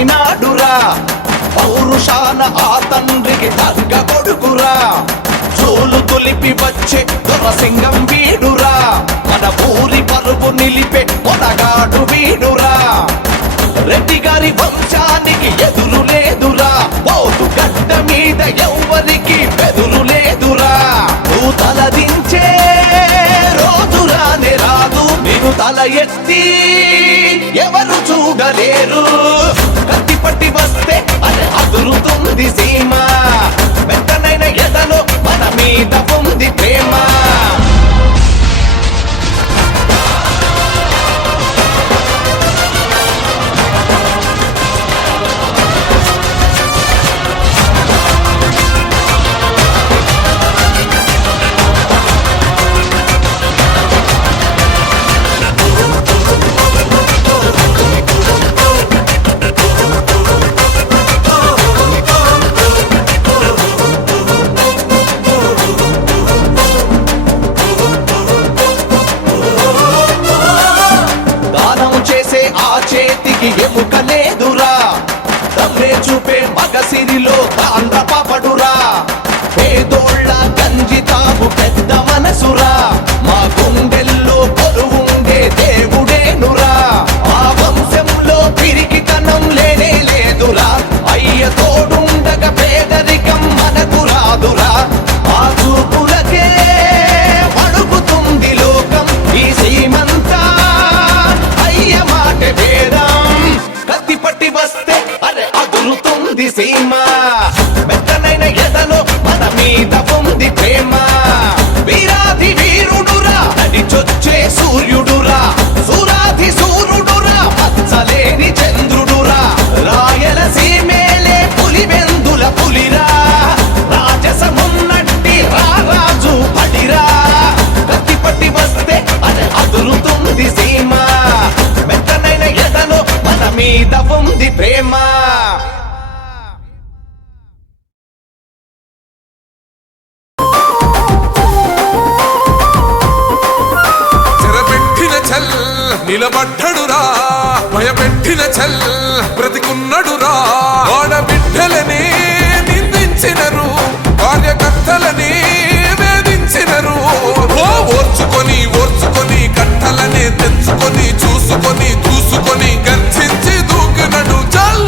పుట్టినాడురా పౌరుషాన ఆ తండ్రికి తగ్గ కొడుకురా. చోలు తొలిపి వచ్చే దొరసింగం వీడురా. మన ఊరి పరుపు నిలిపే మొనగాడు వీడురా. రెడ్డి గారి వంశానికి ఎదురు లేదురా. పోతు గడ్డ మీద ఎవ్వరికి బెదురు లేదురా. నువ్వు తలదించే రోజు రానే రాదు. నేను తల ఎత్తి ఎవరు చూడలేరు. ఉంది సీమ. మెత్తనైన ఎదలో మన మీద ఉంది నిలబడ్డడురా భయపెట్టిన చల్ బ్రతికున్నడురా. ఆడబిడ్డలని నిందించినరు కార్యకర్తలని వేధించినరు. ఓర్చుకొని ఓర్చుకొని కట్టలనే తెంచుకొని చూసుకొని దూసుకొని గర్జించి దూకినడు చల్.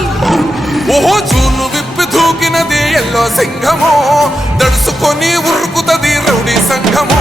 ఓహో చూలు విప్పి దూకినది ఎల్లో సింహము దడుసుకొని ఉరుకుతది రౌడీ సంఘము.